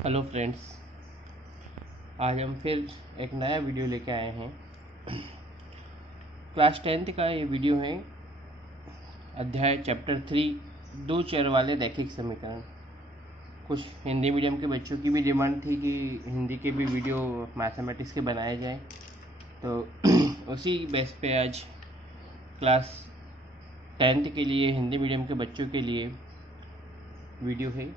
Hello friends, आज हम फिर एक नया वीडियो लेके आए हैं। क्लास 10th का ये वीडियो है। अध्याय चैप्टर 3 दो चर वाले रैखिक समीकरण। कुछ हिंदी मीडियम के बच्चों की भी डिमांड थी कि हिंदी के भी वीडियो मैथमेटिक्स के बनाए जाए, तो उसी बेस पे आज क्लास 10th के लिए हिंदी मीडियम के बच्चों के लिए वीडियो है।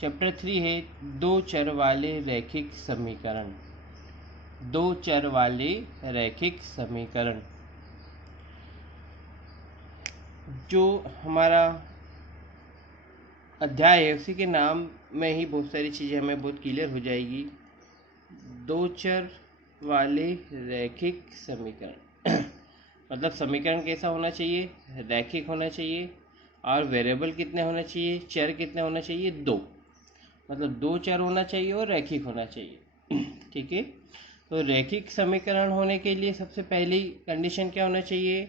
चैप्टर 3 है दो चर वाले रैखिक समीकरण। दो चर वाले रैखिक समीकरण। जो हमारा अध्याय है उसी के नाम में ही बहुत सारी चीज़ें हमें बहुत क्लियर हो जाएगी। दो चर वाले रैखिक समीकरण मतलब समीकरण कैसा होना चाहिए? रैखिक होना चाहिए। और वेरिएबल कितने होना चाहिए? चर कितने होना चाहिए? दो। मतलब दो चर होना चाहिए और रैखिक होना चाहिए। ठीक है। तो रैखिक समीकरण होने के लिए सबसे पहली कंडीशन क्या होना चाहिए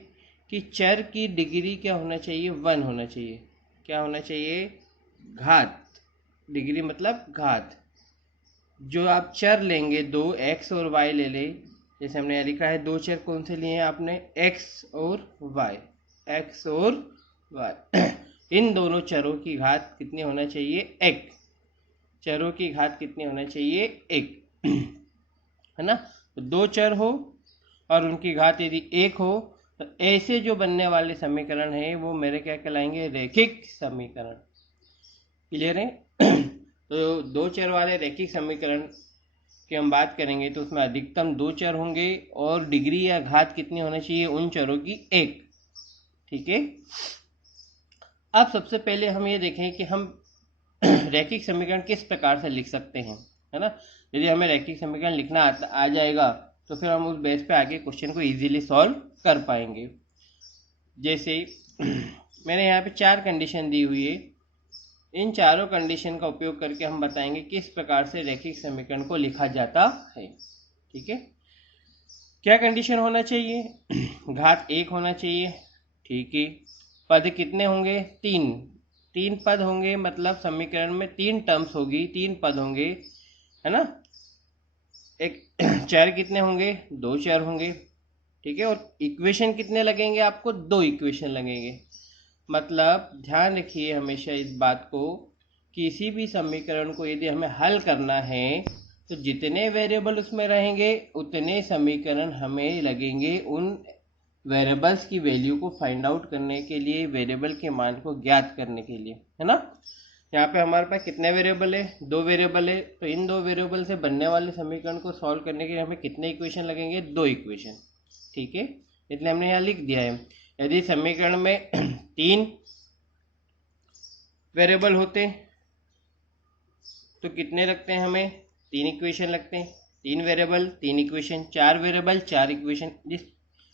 कि चर की डिग्री क्या होना चाहिए? 1 होना चाहिए। क्या होना चाहिए? घात। डिग्री मतलब घात। जो आप चर लेंगे, दो एक्स और वाई ले ले। जैसे हमने यहाँ लिखा है, दो चर कौन से लिए हैं आपने? एक्स और वाई। एक्स और वाई इन दोनों चरों की घात कितनी होना चाहिए? एक। चरों की घात कितनी होना चाहिए? एक। है ना? तो दो चर हो और उनकी घात यदि एक हो तो ऐसे जो बनने वाले समीकरण है वो मेरे क्या कहलाएंगे? रैखिक समीकरण। क्लियर है? तो दो चर वाले रैखिक समीकरण की हम बात करेंगे तो उसमें अधिकतम दो चर होंगे और डिग्री या घात कितनी होना चाहिए उन चरों की? एक। ठीक है। अब सबसे पहले हम ये देखें कि हम रैखिक समीकरण किस प्रकार से लिख सकते हैं, है ना? यदि हमें रैखिक समीकरण लिखना आ जाएगा तो फिर हम उस बेस पे आगे क्वेश्चन को इजीली सॉल्व कर पाएंगे। जैसे मैंने यहाँ पे 4 कंडीशन दी हुई है। इन चारों कंडीशन का उपयोग करके हम बताएंगे किस प्रकार से रैखिक समीकरण को लिखा जाता है। ठीक है। क्या कंडीशन होना चाहिए? घात 1 होना चाहिए। ठीक है। पद कितने होंगे? 3। 3 पद होंगे, मतलब समीकरण में 3 टर्म्स होगी, 3 पद होंगे, है ना? एक चर कितने होंगे? 2 चर होंगे। ठीक है। और इक्वेशन कितने लगेंगे आपको? 2 इक्वेशन लगेंगे। मतलब ध्यान रखिए हमेशा इस बात को, किसी भी समीकरण को यदि हमें हल करना है तो जितने वेरिएबल उसमें रहेंगे उतने समीकरण हमें लगेंगे उन वेरिएबल्स की वैल्यू को फाइंड आउट करने के लिए, वेरिएबल के मान को ज्ञात करने के लिए, है ना? यहाँ पे हमारे पास कितने वेरिएबल है? 2 वेरिएबल है। तो इन 2 वेरिएबल से बनने वाले समीकरण को सॉल्व करने के लिए हमें कितने इक्वेशन लगेंगे? 2 इक्वेशन। ठीक है। इसलिए हमने यहाँ लिख दिया है। यदि समीकरण में 3 वेरिएबल होते तो कितने लगते हैं हमें? 3 इक्वेशन लगते हैं। 3 वेरिएबल 3 इक्वेशन, 4 वेरिएबल 4 इक्वेशन।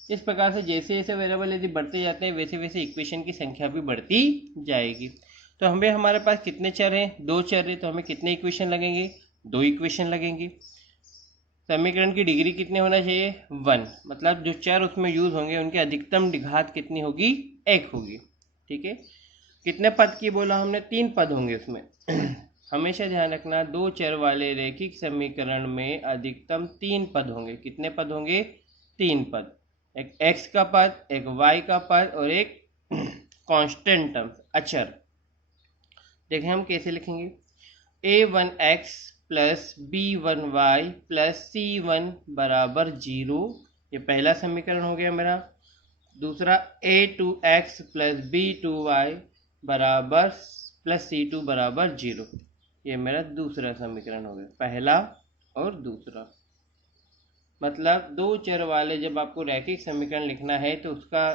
इस प्रकार से जैसे जैसे वेरिएबल यदि बढ़ते जाते हैं वैसे वैसे इक्वेशन की संख्या भी बढ़ती जाएगी। तो हमें हमारे पास कितने चर हैं? 2 चर हैं। तो हमें कितने इक्वेशन लगेंगे? 2 इक्वेशन लगेंगे। समीकरण की डिग्री कितने होना चाहिए? 1। मतलब जो चर उसमें यूज होंगे उनकी अधिकतम घात कितनी होगी? 1 होगी। ठीक है। कितने पद की बोला हमने? 3 पद होंगे उसमें। हमेशा ध्यान रखना, दो चर वाले रैखिक समीकरण में अधिकतम 3 पद होंगे। कितने पद होंगे? 3 पद। एक x का पद, एक y का पद और एक कांस्टेंट टर्म, अचर। देखें हम कैसे लिखेंगे। a1x plus b1y plus c1 बराबर 0। ये पहला समीकरण हो गया मेरा। दूसरा a2x प्लस b2y बराबर प्लस c2 बराबर 0। ये मेरा दूसरा समीकरण हो गया, पहला और दूसरा। मतलब दो चर वाले जब आपको रैखिक समीकरण लिखना है तो उसका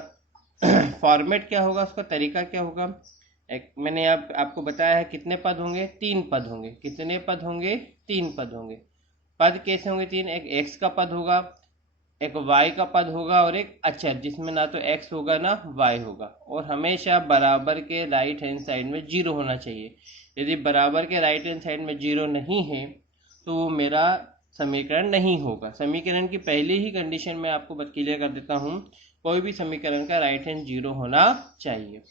फॉर्मेट क्या होगा, उसका तरीका क्या होगा? मैंने आपको बताया है कितने पद होंगे? 3 पद होंगे। कितने पद होंगे? 3 पद होंगे। पद कैसे होंगे? 3। एक x का पद होगा, एक y का पद होगा और एक अचर जिसमें ना तो x होगा ना y होगा। और हमेशा बराबर के राइट हैंड साइड में 0 होना चाहिए। यदि बराबर के राइट हैंड साइड में 0 नहीं है तो वो मेरा समीकरण नहीं होगा। समीकरण की पहली ही कंडीशन में आपको क्लियर कर देता हूँ, कोई भी समीकरण का राइट हैंड 0 होना चाहिए।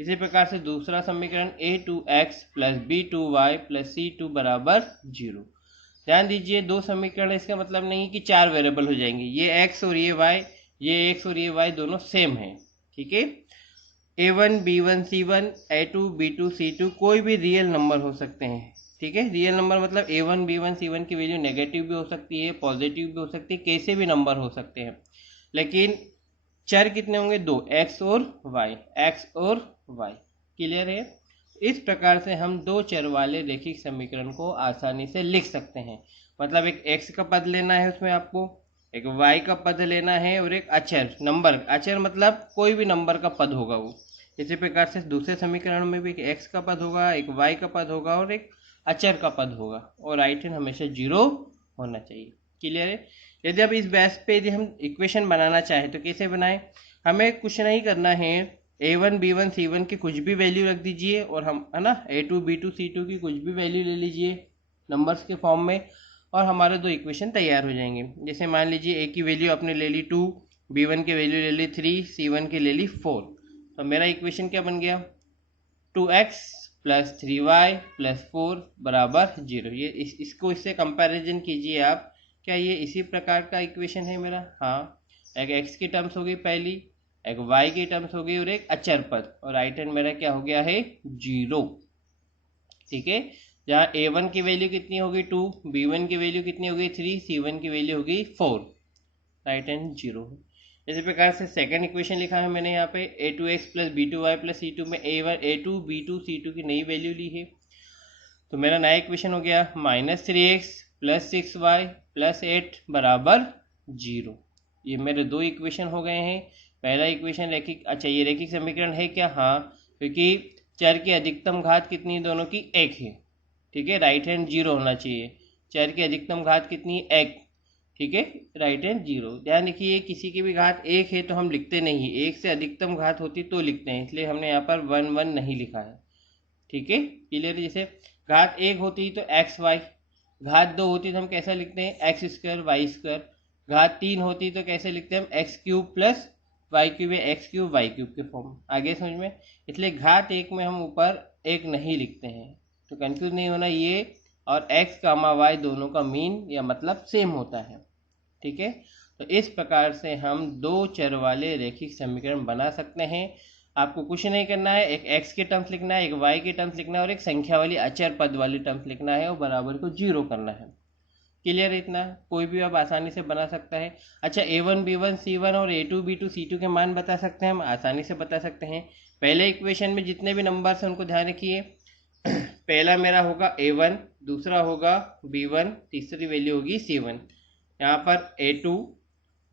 इसी प्रकार से दूसरा समीकरण a2x plus b2y plus c2 बराबर 0। ध्यान दीजिए दो समीकरण, इसका मतलब नहीं कि चार वेरिएबल हो जाएंगे, ये x और ये y, ये x और ये y दोनों सेम हैं। ठीक है, a1 b1 c1 a2 b2 c2 कोई भी रियल नंबर हो सकते हैं। ठीक है, रियल नंबर मतलब a1 b1 c1 की वैल्यू नेगेटिव भी हो सकती है, पॉजिटिव भी हो सकती है, कैसे भी नंबर हो सकते हैं, लेकिन चर कितने होंगे, दो, x और y, x और y। क्लियर है। इस प्रकार से हम दो चर वाले रैखिक समीकरण को आसानी से लिख सकते हैं। मतलब एक x का पद लेना है, उसमें आपको एक y का पद लेना है और एक अचर नंबर, अचर मतलब कोई भी नंबर का पद होगा वो। इसी प्रकार से दूसरे समीकरण में भी एक x का पद होगा, एक y का पद होगा और एक अचर का पद होगा, और राइट हैंड हमेशा 0 होना चाहिए। क्लियर है। यदि अब इस बेस पे यदि हम इक्वेशन बनाना चाहें तो कैसे बनाएं, हमें कुछ नहीं करना है, a1 b1 c1 की कुछ भी वैल्यू रख दीजिए और हम है ना a2 b2 c2 की कुछ भी वैल्यू ले लीजिए नंबर्स के फॉर्म में, और हमारे दो इक्वेशन तैयार हो जाएंगे। जैसे मान लीजिए a की वैल्यू आपने ले ली 2, b1 की वैल्यू ले ली 3, c1 की ले ली 4, तो मेरा इक्वेशन क्या बन गया, 2x प्लस 3y प्लस 4 बराबर 0। ये इसको इससे कंपैरिजन कीजिए आप, क्या ये इसी प्रकार का इक्वेशन है मेरा। हाँ, एक x की टर्म्स हो गई पहली, एक y की टर्म्स हो गई और एक अचर पद, और राइट हैंड मेरा क्या हो गया है, 0। ठीक है, जहाँ a1 की वैल्यू कितनी होगी 2, b1 की वैल्यू कितनी होगी 3, c1 की वैल्यू होगी 4, राइट हैंड 0। इसी प्रकार से सेकंड इक्वेशन लिखा है मैंने यहाँ पे, a2x plus b2y plus c2 में a2 b2 c2 की नई वैल्यू ली है, तो मेरा नया इक्वेशन हो गया -3x प्लस 6y प्लस 8 बराबर 0। ये मेरे दो इक्वेशन हो गए हैं। पहला इक्वेशन रैखिक, अच्छा ये रैखिक समीकरण है क्या, हाँ, क्योंकि चर की अधिकतम घात कितनी है, दोनों की 1 है। ठीक है, राइट हैंड 0 होना चाहिए, चर की अधिकतम घात कितनी है, 1। ठीक है, राइट हैंड 0। ध्यान रखिए किसी की भी घात 1 है तो हम लिखते नहीं, 1 से अधिकतम घात होती तो लिखते हैं, इसलिए हमने यहाँ पर 1 1 नहीं लिखा है। ठीक है, क्लियर। जैसे घात 1 होती तो एक्स वाई, घात 2 होती तो हम कैसा लिखते हैं, एक्स स्क्वायर वाई स्क्वायर, घात 3 होती तो कैसे लिखते हैं हम, x cube plus y cube या एक्स क्यूब वाई क्यूब के फॉर्म। आगे समझ में, इसलिए घात 1 में हम ऊपर 1 नहीं लिखते हैं, तो कंफ्यूज नहीं होना, ये और एक्स कामा वाई दोनों का मीन या मतलब सेम होता है। ठीक है, तो इस प्रकार से हम दो चर वाले रैखिक समीकरण बना सकते हैं। आपको कुछ नहीं करना है, एक x के टर्म्स लिखना है, एक y के टर्म्स लिखना है और एक संख्या वाली अचर पद वाली टर्म्स लिखना है और बराबर को 0 करना है। क्लियर है इतना, कोई भी अब आसानी से बना सकता है। अच्छा, a1 b1 c1 और a2 b2 c2 के मान बता सकते हैं हम, आसानी से बता सकते हैं। पहले इक्वेशन में जितने भी नंबर्स हैं उनको ध्यान रखिए, पहला मेरा होगा a1, दूसरा होगा b1, तीसरी वैल्यू होगी c1, यहाँ पर a2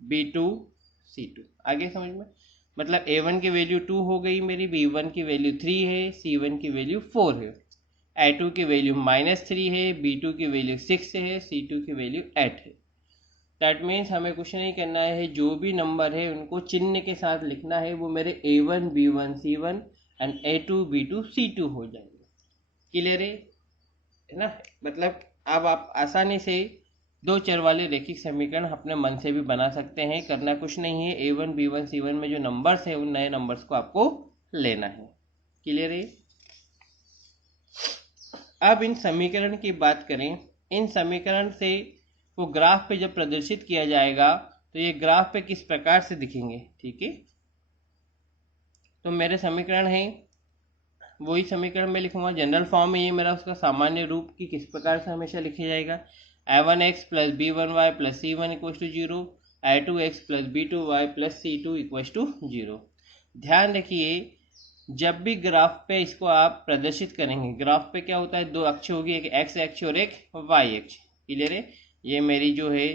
b2 c2। आगे समझ में, मतलब a1 की वैल्यू 2 हो गई मेरी, b1 की वैल्यू 3 है, c1 की वैल्यू 4 है, a2 की वैल्यू -3 है, b2 की वैल्यू 6 है, c2 की वैल्यू 8 है। दैट मीन्स हमें कुछ नहीं करना है, जो भी नंबर है उनको चिन्ह के साथ लिखना है, वो मेरे a1 b1 c1 and a2 b2 c2 हो जाएंगे। क्लियर है ना, मतलब अब आप आसानी से दो चर वाले रैखिक समीकरण अपने मन से भी बना सकते हैं, करना कुछ नहीं है, a1 b1 c1 में जो नंबर्स है उन नए नंबर्स को आपको लेना है। क्लियर है। अब इन समीकरण की बात करें, इन समीकरण से वो ग्राफ पे जब प्रदर्शित किया जाएगा तो ये ग्राफ पे किस प्रकार से दिखेंगे। ठीक है, तो मेरे समीकरण है, वही समीकरण में लिखूंगा, जनरल फॉर्म में ये मेरा उसका सामान्य रूप कि किस प्रकार से हमेशा लिखा जाएगा, a1x plus b1y plus c1 equal to 0, a2x plus b2y plus c2 equal to 0। ध्यान रखिए जब भी ग्राफ पे इसको आप प्रदर्शित करेंगे, ग्राफ पे क्या होता है, दो अक्ष होगी, एक x अक्ष और एक y अक्ष। क्लियर है, ये मेरी जो है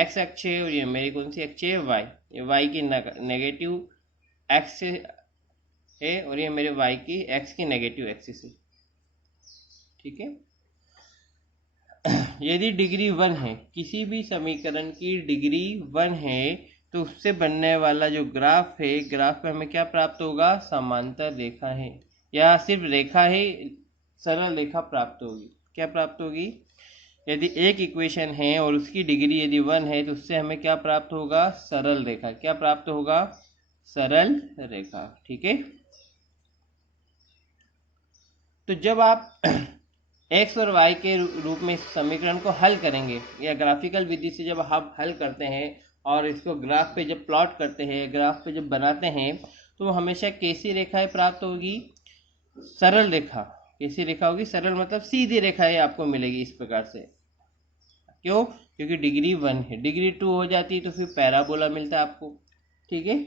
x अक्ष है और ये मेरी कौन सी अक्ष है, y। ये y की नेगेटिव एक्स है और ये मेरे y की x की नेगेटिव एक्सिस है। ठीक है, यदि डिग्री 1 है, किसी भी समीकरण की डिग्री 1 है तो उससे बनने वाला जो ग्राफ है, ग्राफ पे हमें क्या प्राप्त होगा, समांतर रेखा है, या सिर्फ रेखा है, सरल रेखा प्राप्त होगी। क्या प्राप्त होगी, यदि एक इक्वेशन है और उसकी डिग्री यदि 1 है तो उससे हमें क्या प्राप्त होगा, सरल रेखा। क्या प्राप्त होगा, सरल रेखा। ठीक है, तो जब आप एक्स और वाई के रूप में इस समीकरण को हल करेंगे या ग्राफिकल विधि से जब आप हल करते हैं और इसको ग्राफ पे जब प्लॉट करते हैं, ग्राफ पे जब बनाते हैं, तो हमेशा कैसी रेखाएं प्राप्त होगी? सरल रेखा। कैसी रेखा होगी? सरल मतलब सीधी रेखाएं आपको मिलेगी इस प्रकार से। क्यों? क्योंकि डिग्री 1 है, डिग्री 2 हो जाती है तो फिर पैराबोला मिलता है आपको। ठीक है,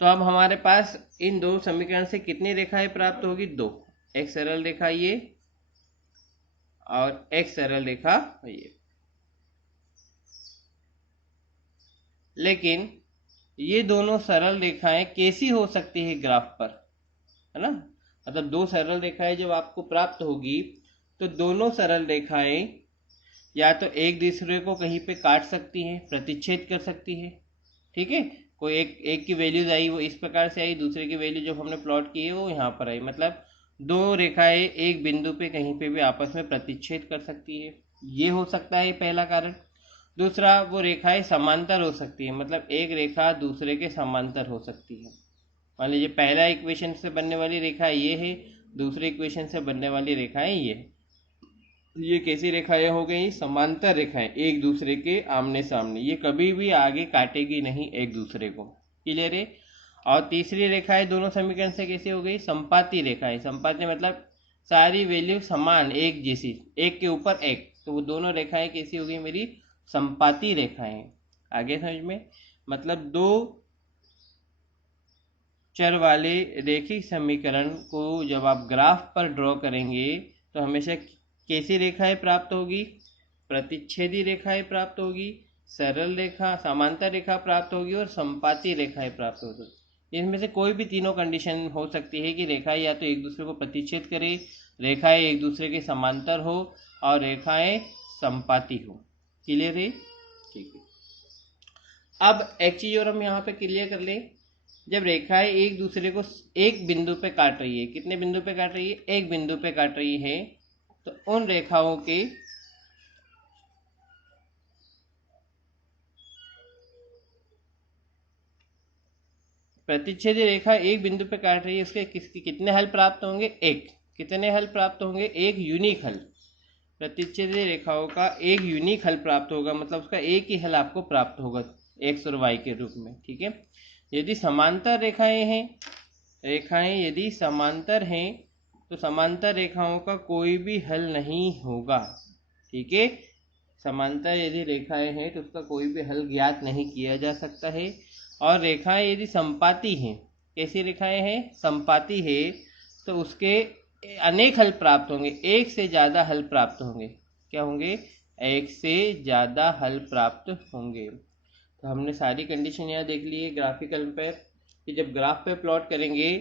तो अब हमारे पास इन दो समीकरण से कितनी रेखाएं प्राप्त होगी? 2। एक सरल रेखा ये और एक सरल रेखा ये। लेकिन ये दोनों सरल रेखाएं कैसी हो सकती है ग्राफ पर, है ना? मतलब दो सरल रेखाएं जब आपको प्राप्त होगी तो दोनों सरल रेखाएं या तो एक दूसरे को कहीं पे काट सकती हैं, प्रतिच्छेद कर सकती है। ठीक है, कोई एक की वैल्यूज आई वो इस प्रकार से आई, दूसरे की वैल्यू जो हमने प्लॉट की है वो यहाँ पर आई। मतलब दो रेखाएं एक बिंदु पे कहीं पे भी आपस में प्रतिच्छेद कर सकती है, ये हो सकता है पहला कारण। दूसरा, वो रेखाएं समांतर हो सकती है, मतलब एक रेखा दूसरे के समांतर हो सकती है। मान लीजिए पहला इक्वेशन से बनने वाली रेखा ये है, दूसरे इक्वेशन से बनने वाली रेखाएं ये है। ये कैसी रेखाएं हो गई? समांतर रेखाएं, एक दूसरे के आमने सामने। ये कभी भी आगे काटेगी नहीं एक दूसरे को। क्लियर है? और तीसरी रेखाएं दोनों समीकरण से कैसी हो गई? संपाती रेखाएं। संपाती मतलब सारी वैल्यू समान, एक जैसी, एक के ऊपर एक, तो वो दोनों रेखाएं कैसी हो गई मेरी? संपाती रेखाएं। आगे समझ में? मतलब दो चर वाले रेखिक समीकरण को जब आप ग्राफ पर ड्रॉ करेंगे तो हमेशा कैसी रेखाएं प्राप्त होगी? प्रतिच्छेदी रेखाएं प्राप्त होगी, सरल रेखा, समांतर रेखा प्राप्त होगी और संपाती रेखाएं प्राप्त होगी। इनमें से कोई भी तीनों कंडीशन हो सकती है कि रेखाएं या तो एक दूसरे को प्रतिच्छेद करे, रेखाएं एक दूसरे के समांतर हो और रेखाएं संपाती हो। क्लियर है? ठीक है, अब एक चीज और हम यहाँ पे क्लियर कर लें। जब रेखाएं एक दूसरे को एक बिंदु पे काट रही है, कितने बिंदु पे काट रही है? एक बिंदु पे काट रही है, तो उन रेखाओं के प्रतिच्छेदी रेखा एक बिंदु पे काट रही है, उसके कितने हल प्राप्त होंगे? एक। कितने हल प्राप्त होंगे? एक यूनिक हल। प्रतिच्छेदी रेखाओं का एक यूनिक हल प्राप्त होगा, मतलब उसका एक ही हल आपको प्राप्त होगा एक्स और वाई के रूप में। ठीक है, यदि समांतर रेखाएं हैं, रेखाएं यदि समांतर हैं तो समांतर रेखाओं का कोई भी हल नहीं होगा। ठीक है, समांतर यदि रेखाएं हैं तो उसका कोई भी हल ज्ञात नहीं किया जा सकता है। और रेखाएं यदि संपाती हैं, कैसी रेखाएं हैं? संपाती है, तो उसके अनेक हल प्राप्त होंगे, एक से ज़्यादा हल प्राप्त होंगे। क्या होंगे? एक से ज़्यादा हल प्राप्त होंगे। तो हमने सारी कंडीशन यहाँ देख ली है ग्राफिकल पर, कि जब ग्राफ पे प्लॉट करेंगे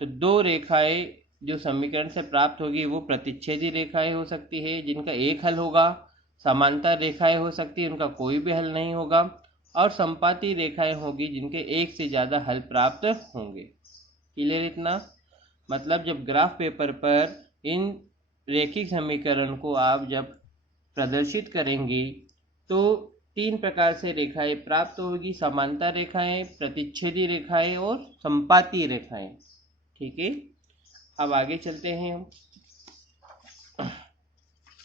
तो दो रेखाएं जो समीकरण से प्राप्त होगी वो प्रतिच्छेदी रेखाएं हो सकती है जिनका एक हल होगा, समांतर रेखाएं हो सकती है उनका कोई भी हल नहीं होगा, और संपाती रेखाएं होगी जिनके एक से ज़्यादा हल प्राप्त होंगे। क्लियर इतना? मतलब जब ग्राफ पेपर पर इन रेखिक समीकरण को आप जब प्रदर्शित करेंगे तो तीन प्रकार से रेखाएं प्राप्त होगी: समांतर रेखाएं, प्रतिच्छेदी रेखाएं और संपाती रेखाएं। ठीक है, अब आगे चलते हैं हम।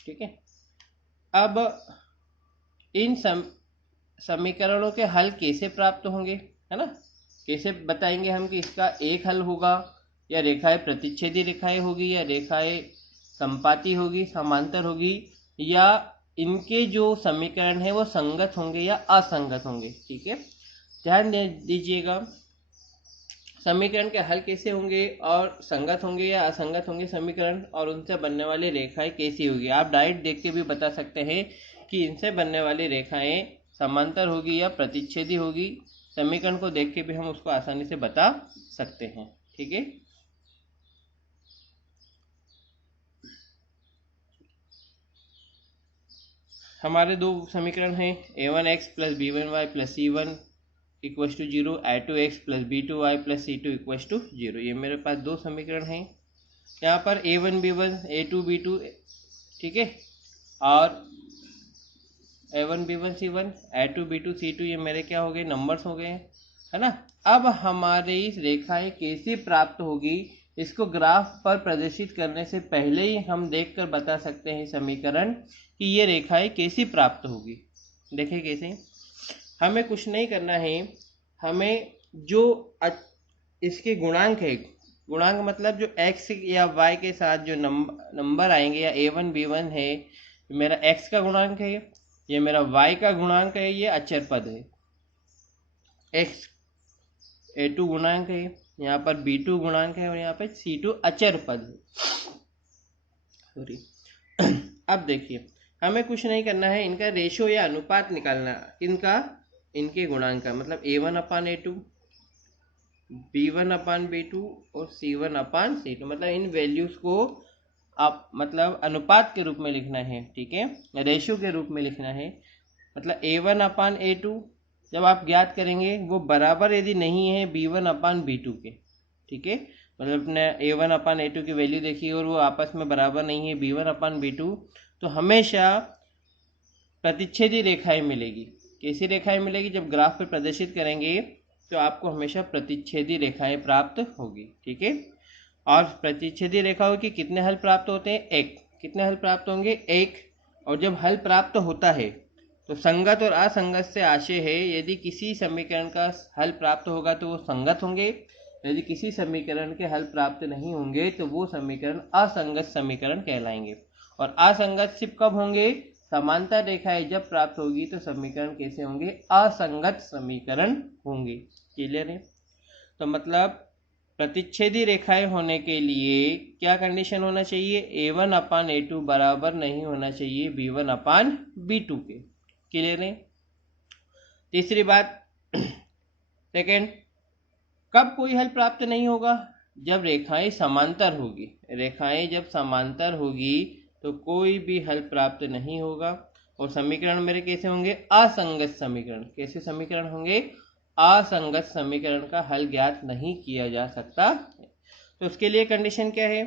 ठीक है, अब इन समीकरणों के हल कैसे प्राप्त होंगे, है ना? कैसे बताएंगे हम कि इसका एक हल होगा, या रेखाएं प्रतिच्छेदी रेखाएं होगी, या रेखाएं संपाती होगी, समांतर होगी, या इनके जो समीकरण है वो संगत होंगे या असंगत होंगे। ठीक है, ध्यान दीजिएगा, समीकरण के हल कैसे होंगे और संगत होंगे या असंगत होंगे समीकरण, और उनसे बनने वाली रेखाएं कैसी होगी। आप डायरेक्ट देख के भी बता सकते हैं कि इनसे बनने वाली रेखाएं समांतर होगी या प्रतिच्छेदी होगी। समीकरण को देख के भी हम उसको आसानी से बता सकते हैं। ठीक है, हमारे दो समीकरण हैं, a1x plus b1y plus c1 equal to 0, a2x plus b2y plus c2 equal to 0। ये मेरे पास दो समीकरण हैं। यहाँ पर a1 b1 a2 b2, ठीक है, और a1 b1 c1 a2 b2 c2, ये मेरे क्या हो गए? नंबर्स हो गए, है ना? अब हमारी रेखाएं कैसे प्राप्त होगी इसको ग्राफ पर प्रदर्शित करने से पहले ही हम देखकर बता सकते हैं समीकरण कि ये रेखाएं कैसी प्राप्त होगी। देखिए कैसे, हमें कुछ नहीं करना है, हमें जो इसके गुणांक है, गुणांक मतलब जो x या y के साथ जो नंबर आएंगे, या a1 b1 है, मेरा x का गुणांक है, ये मेरा y का गुणांक है, ये अचर पद है। x a2 गुणांक है, यहाँ पर b2 गुणांक है, और यहाँ पर c2 अचर पद है। सॉरी। अब देखिए, हमें कुछ नहीं करना है, इनका रेशो या अनुपात निकालना, इनका इनके गुणांक का, मतलब a1/a2, b1/b2 और c1/c2, मतलब इन वैल्यूज को आप मतलब अनुपात के रूप में लिखना है, ठीक है, रेशो के रूप में लिखना है। मतलब a1/a2 जब आप ज्ञात करेंगे वो बराबर यदि नहीं है b1/b2 के, ठीक है, मतलब अपने a1/a2 की वैल्यू देखिए और वो आपस में बराबर नहीं है b1/b2, तो हमेशा प्रतिच्छेदी रेखाएं मिलेगी। कैसी रेखाएं मिलेगी? जब ग्राफ पर प्रदर्शित करेंगे तो आपको हमेशा प्रतिच्छेदी रेखाएं प्राप्त होगी, ठीक है। और प्रतिच्छेदी रेखाओं के कितने हल प्राप्त होते हैं? एक। कितने हल प्राप्त होंगे? एक। और जब हल प्राप्त होता है तो संगत और असंगत से आशय है, यदि किसी समीकरण का हल प्राप्त होगा तो वो संगत होंगे, यदि किसी समीकरण के हल प्राप्त नहीं होंगे तो वो समीकरण असंगत समीकरण कहलाएंगे। और असंगत सिर्फ कब होंगे? समांतर रेखाएं जब प्राप्त होगी तो समीकरण कैसे होंगे? असंगत समीकरण होंगे। क्लियर है? तो मतलब प्रतिच्छेदी रेखाएं होने के लिए क्या कंडीशन होना चाहिए? a1/a2 बराबर नहीं होना चाहिए b1/b2 के। क्लियर है? तीसरी बात, सेकेंड, कब कोई हल प्राप्त नहीं होगा? जब रेखाएं समांतर होगी। रेखाएं जब समांतर होगी तो कोई भी हल प्राप्त नहीं होगा, और समीकरण मेरे कैसे होंगे? असंगत समीकरण। कैसे समीकरण होंगे? असंगत समीकरण का हल ज्ञात नहीं किया जा सकता। तो उसके लिए कंडीशन क्या है?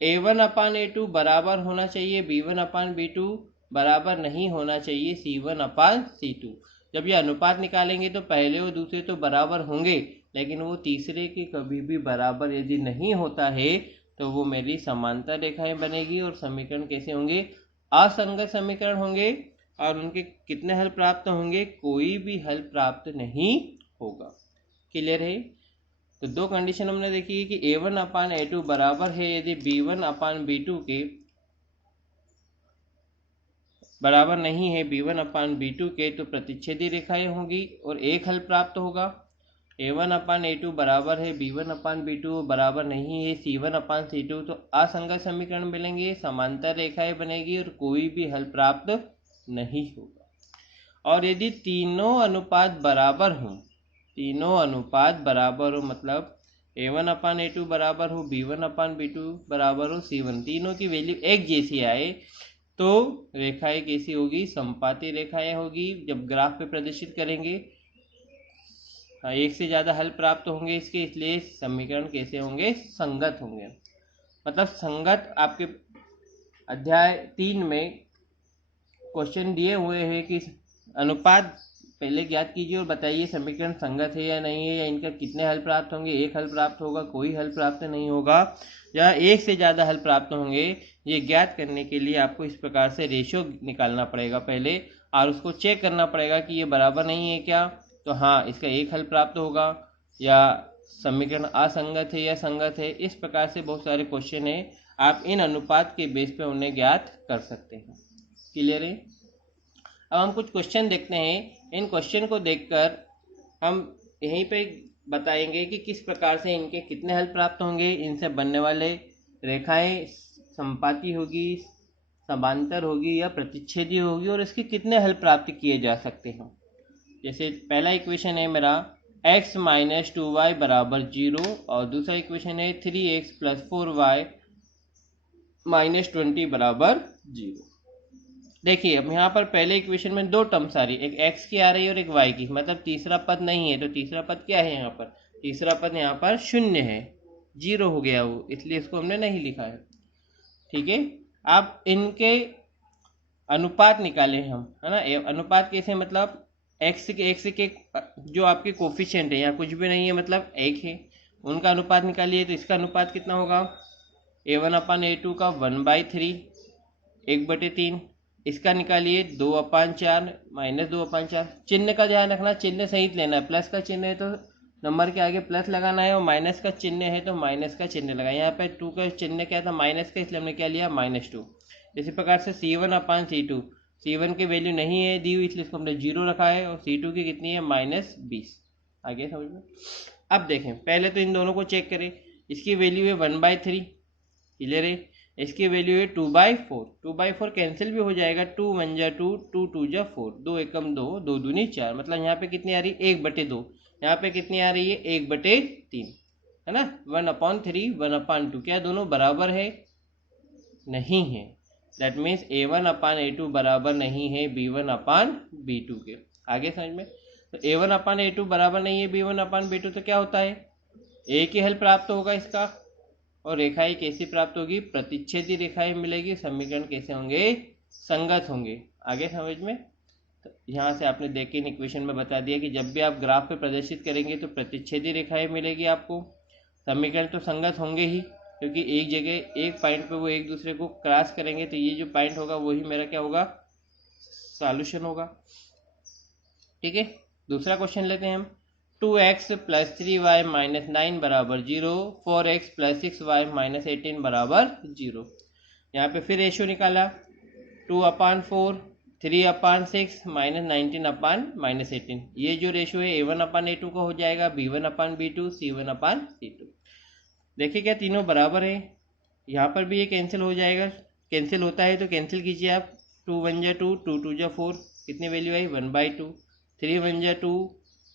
a1/a2 बराबर होना चाहिए b1/b2, बराबर नहीं होना चाहिए c1/c2। जब ये अनुपात निकालेंगे तो पहले और दूसरे तो बराबर होंगे, लेकिन वो तीसरे के कभी भी बराबर यदि नहीं होता है तो वो मेरी समांतर रेखाएं बनेगी, और समीकरण कैसे होंगे? असंगत समीकरण होंगे, और उनके कितने हल प्राप्त होंगे? कोई भी हल प्राप्त नहीं होगा। क्लियर है? तो दो कंडीशन हमने देखी है कि a1/a2 बराबर है यदि b1/b2 के, बराबर नहीं है b1/b2 के तो प्रतिच्छेदी रेखाएं होगी और एक हल प्राप्त होगा। a1/a2 बराबर है b1/b2 बराबर नहीं है c1/c2, तो असंगत समीकरण मिलेंगे, समांतर रेखाएं बनेगी और कोई भी हल प्राप्त नहीं होगा। और यदि तीनों अनुपात बराबर हों, तीनों अनुपात बराबर हो, मतलब a1/a2 बराबर हो, b1/b2 बराबर हो, c1, तीनों की वैल्यू एक जैसी आए तो रेखाएं कैसी होगी? संपाती रेखाएं होगी। जब ग्राफ पे प्रदर्शित करेंगे एक से ज़्यादा हल प्राप्त होंगे इसके, इसलिए समीकरण कैसे होंगे? संगत होंगे। मतलब संगत, आपके अध्याय 3 में क्वेश्चन दिए हुए हैं कि अनुपात पहले ज्ञात कीजिए और बताइए समीकरण संगत है या नहीं है, या इनका कितने हल प्राप्त होंगे? एक हल प्राप्त होगा, कोई हल प्राप्त नहीं होगा, या एक से ज़्यादा हल प्राप्त होंगे। ये ज्ञात करने के लिए आपको इस प्रकार से रेशो निकालना पड़ेगा पहले, और उसको चेक करना पड़ेगा कि ये बराबर नहीं है क्या, तो हाँ इसका एक हल प्राप्त होगा, या समीकरण असंगत है या संगत है। इस प्रकार से बहुत सारे क्वेश्चन है, आप इन अनुपात के बेस पे उन्हें ज्ञात कर सकते हैं। क्लियर है? अब हम कुछ क्वेश्चन देखते हैं। इन क्वेश्चन को देखकर हम यहीं पे बताएंगे कि किस प्रकार से इनके कितने हल प्राप्त होंगे, इनसे बनने वाले रेखाएं संपाती होगी, समांतर होगी या प्रतिच्छेदी होगी, और इसके कितने हल प्राप्त किए जा सकते हैं। जैसे पहला इक्वेशन है मेरा x - 2y बराबर 0, और दूसरा इक्वेशन है 3x + 4y - 20 बराबर 0। देखिए अब यहाँ पर पहले इक्वेशन में दो टर्म्स आ रही है, एक x की आ रही है और एक y की, मतलब तीसरा पद नहीं है। तो तीसरा पद क्या है यहाँ पर? तीसरा पद यहाँ पर 0 है, 0 हो गया वो, इसलिए इसको हमने नहीं लिखा है। ठीक है, अब इनके अनुपात निकाले हम, है ना। अनुपात कैसे? मतलब x के जो आपके कोफिशिएंट है, यहाँ कुछ भी नहीं है, मतलब 1 है, उनका अनुपात निकालिए तो इसका अनुपात कितना होगा, A1/A2 का 1/3 1/3। इसका निकालिए 2/4 -2/4। चिन्ह का ध्यान रखना, चिन्ह सहित लेना है। प्लस का चिन्ह है तो नंबर के आगे प्लस लगाना है, और माइनस का चिन्ह है तो माइनस का चिन्ह लगाए। यहाँ पे 2 का चिन्ह क्या था, माइनस का, इसलिए हमने क्या लिया, -2। इसी प्रकार से C1/C2, C1 की वैल्यू नहीं है दी हुई, इसलिए इसको हमने 0 रखा है, और C2 की कितनी है, -20। आगे समझ में। अब देखें, पहले तो इन दोनों को चेक करें। इसकी वैल्यू है 1/3, क्लियर है। इसकी वैल्यू है 2/4, 2/4 कैंसिल भी हो जाएगा, 2 1 जा 2, 2 2 जा 4, 2 एकम 2, 2 दूनी 4, मतलब यहाँ पे कितनी आ रही है, 1/2। यहाँ पे कितनी आ रही है, 1/3, है ना। 1/3 1/2, क्या दोनों बराबर है, नहीं है। दैट मीन्स A1/A2 बराबर नहीं है B1/B2 के। आगे समझ में। तो A1/A2 बराबर नहीं है B1/B2, तो क्या होता है, एक ही हल प्राप्त होगा इसका। और रेखाएं कैसी प्राप्त होगी, प्रतिच्छेदी रेखाएं मिलेगी। समीकरण कैसे होंगे, संगत होंगे। आगे समझ में। तो यहाँ से आपने देख के इन इक्वेशन में बता दिया कि जब भी आप ग्राफ पे प्रदर्शित करेंगे तो प्रतिच्छेदी रेखाएं मिलेगी आपको। समीकरण तो संगत होंगे ही, क्योंकि एक जगह एक पॉइंट पे वो एक दूसरे को क्रॉस करेंगे, तो ये जो पॉइंट होगा वही मेरा क्या होगा, सॉल्यूशन होगा। ठीक है। दूसरा क्वेश्चन लेते हैं हम। 2x + 3y - 9 बराबर 0, 4x + 6y - 18 बराबर 0। यहाँ पे फिर रेशियो निकाला, 2/4 3/6 -19/-18। ये जो रेशियो है A1/A2 का हो जाएगा, B1/B2 C1/C2। देखिए क्या तीनों बराबर है। यहाँ पर भी ये कैंसिल हो जाएगा, कैंसिल होता है तो कैंसिल कीजिए आप। 2 1 जा 2, 2 2 जा 4, कितनी वैल्यू आई, 1/2। 3 1 जा 2,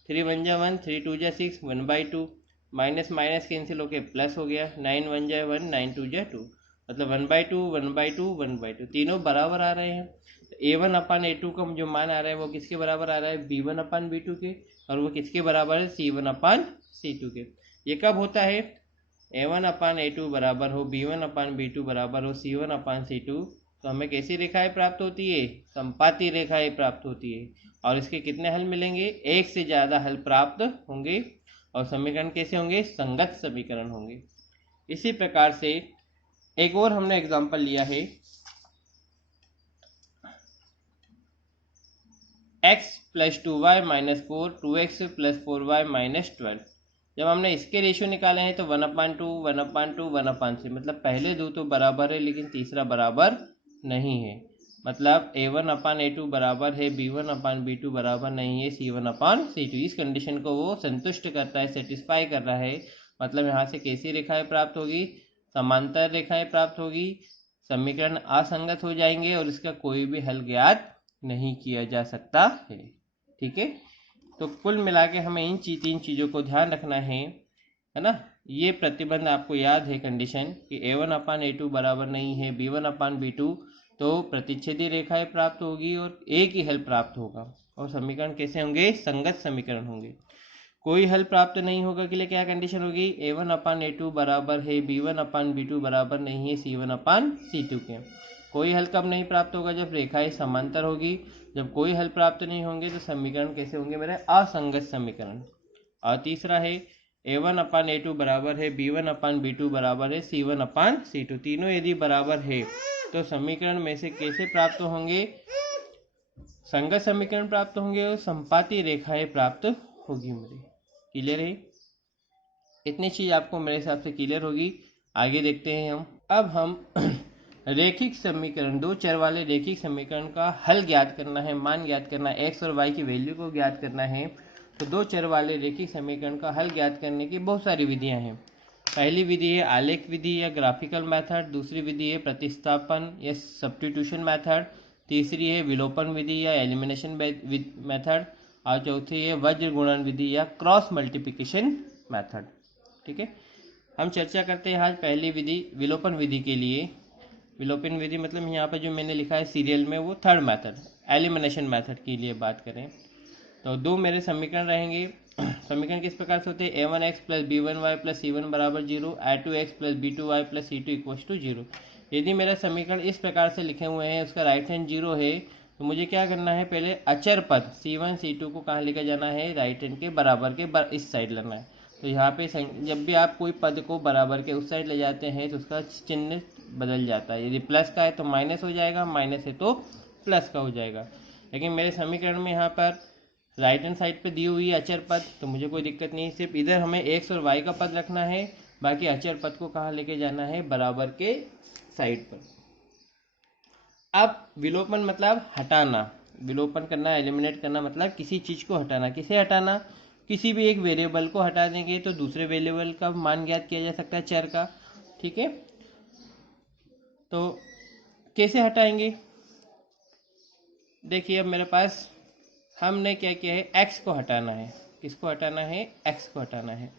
3 1 जा 1, 3 2 जा 6, 1/2। माइनस माइनस कैंसिल होके प्लस हो गया, 9 1 जा 1, 9 2 जा 2, मतलब 1/2 1/2 1/2, तीनों बराबर आ रहे हैं। तो A1/A2 का जो मान आ रहा है वो किसके बराबर आ रहा है, B1/B2 के, और वो किसके बराबर है, C1/C2 के। ये कब होता है, A1/A2 बराबर हो B1/B2 बराबर हो C1/C2, तो हमें कैसी रेखाएं प्राप्त होती है, संपाती रेखाएं प्राप्त होती है। और इसके कितने हल मिलेंगे, एक से ज़्यादा हल प्राप्त होंगे, और समीकरण कैसे होंगे, संगत समीकरण होंगे। इसी प्रकार से एक और हमने एग्जांपल लिया है, x + 2y - 4, 2x + 4y - 12। जब हमने इसके रेशियो निकाले हैं तो 1/2 1/2 1/3, मतलब पहले दो तो बराबर है लेकिन तीसरा बराबर नहीं है। मतलब A1/A2 बराबर है B1/B2 बराबर नहीं है C1/C2। इस कंडीशन को वो संतुष्ट करता है, सेटिस्फाई कर रहा है। मतलब यहाँ से कैसी रेखाएं प्राप्त होगी, समांतर रेखाएं प्राप्त होगी। समीकरण असंगत हो जाएंगे और इसका कोई भी हल ज्ञात नहीं किया जा सकता है। ठीक है। तो कुल मिला के हमें इन तीन चीज़ों को ध्यान रखना है ना। ये प्रतिबंध आपको याद है कंडीशन कि A1/A2 बराबर नहीं है B1/B2, तो प्रतिच्छेदी रेखाएं प्राप्त होगी और एक ही हल प्राप्त होगा। और समीकरण कैसे होंगे, संगत समीकरण होंगे। कोई हल प्राप्त नहीं होगा के लिए क्या कंडीशन होगी, A1/A2 बराबर है B1/B2 बराबर नहीं है C1/C2 के। कोई हल कब नहीं प्राप्त होगा, जब रेखाएं समांतर होगी। जब कोई हल प्राप्त नहीं होंगे तो समीकरण कैसे होंगे मेरे, असंगत समीकरण। और तीसरा है A1/A2 बराबर है B1/B2 बराबर है C1/C2। तीनों यदि बराबर है तो समीकरण में से कैसे प्राप्त होंगे, संगत समीकरण प्राप्त होंगे और संपाती रेखाएं प्राप्त होगी मेरी। क्लियर है, इतनी चीज आपको मेरे हिसाब से क्लियर होगी। आगे देखते हैं हम। अब हम रेखिक समीकरण, दो चर वाले रेखिक समीकरण का हल ज्ञात करना है, मान ज्ञात करना है, एक्स और वाई की वैल्यू को ज्ञात करना है। तो दो चर वाले रेखिक समीकरण का हल ज्ञात करने की बहुत सारी विधियां हैं। पहली विधि है आलेख विधि या ग्राफिकल मेथड, दूसरी विधि है प्रतिस्थापन या सब्स्टिट्यूशन मेथड, तीसरी है विलोपन विधि या एलिमिनेशन मेथड, और चौथी है वज्र गुणन विधि या क्रॉस मल्टीप्लिकेशन मेथड। ठीक है। हम चर्चा करते हैं आज पहली विधि, विलोपन विधि के लिए। विलोपन विधि मतलब यहाँ पर जो मैंने लिखा है सीरियल में, वो थर्ड मेथड, एलिमिनेशन मेथड के लिए बात करें तो दो मेरे समीकरण रहेंगे। समीकरण किस प्रकार से होते हैं, A1x + B1y + C1 बराबर 0, I2x + B2y + C2 = 0। यदि मेरा समीकरण इस प्रकार से लिखे हुए हैं, उसका राइट हैंड 0 है, तो मुझे क्या करना है, पहले अचर पद C1 C2 को कहाँ लेकर जाना है, राइट हैंड के बराबर के इस साइड लाना है। तो यहाँ पे जब भी आप कोई पद को बराबर के उस साइड ले जाते हैं तो उसका चिन्ह बदल जाता है। यदि प्लस का है तो माइनस हो जाएगा, माइनस है तो प्लस का हो जाएगा। लेकिन मेरे समीकरण में यहाँ पर राइट हैंड साइड पे दी हुई है अचर पद, तो मुझे कोई दिक्कत नहीं, सिर्फ इधर हमें एक्स और वाई का पद रखना है, बाकी अचर पद को कहाँ लेके जाना है, बराबर के साइड पर। अब विलोपन मतलब हटाना, विलोपन करना, एलिमिनेट करना मतलब किसी चीज को हटाना। किसे हटाना? किसी भी एक वेरिएबल को हटा देंगे तो दूसरे वेरिएबल का मान ज्ञात किया जा सकता है, चर का। ठीक है, तो कैसे हटाएंगे? देखिए अब मेरे पास, हमने क्या किया है, x को हटाना है। किसको हटाना है? x को हटाना है।